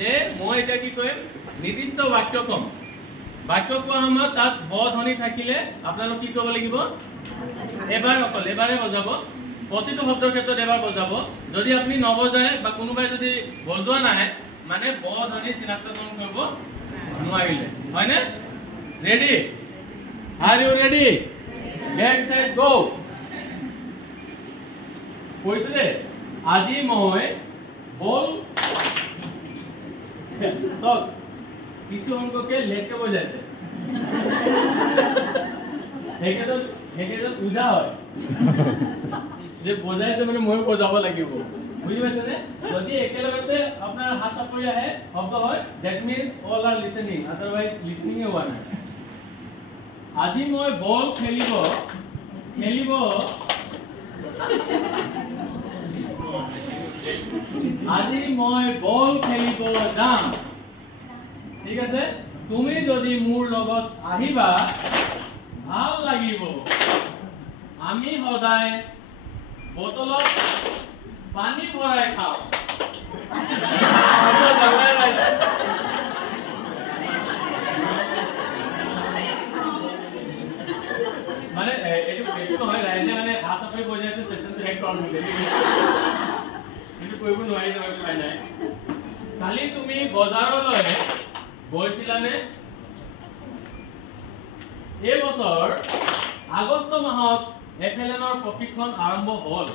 যে মই এটা কি কইম নিৰ্দিষ্ট বাক্য কম বাক্য কোৱা সময়ত তাত ব ধ্বনি থাকিলে আপোনালোক কি কৰিব লাগিব এবাৰ অকল এবাৰে বজাব প্ৰতিটো শব্দৰ ক্ষেত্ৰত এবাৰ বজাব যদি আপুনি নবজায় বা কোনোবাই যদি বজোৱা নাই মানে ব ধ্বনি চিনাক্তকৰণ কৰিব নোৱাৰিলে হয়নে ready are you ready get set go কৈছে আজি মই বল সব কিছু অংককে লেটকে বজাইছে হেকেজন উজা হয় যে বজাইছে মানে মই বজাব লাগিব বুঝি পাইছে নে যদি একেলগতে আপোনাৰ হাত চাপৰি আহে শব্দ হয় that means all are listening otherwise listening এ হোৱা নাই আজি মই বল খেলিব আজি মই বল খেলিব যাম ঠিক আছে তুমি যদি মোৰ লগত আহিবা ভাল লাগিব আমি সদায় বোতলত পানী ভৰাই খাওঁ মানে এইটো নহয় ৰাইজে মানে হাত আপৰি বজাইছে সেশনটো হেক কৰম কিন্তু কৰিব নোৱাৰি নহয় উপায় নাই কালি তুমি বজাৰলৈ গৈছিলানে এই বছৰ আগষ্ট মাহত এফএলএনৰ প্ৰশিক্ষণ আৰম্ভ হ'ল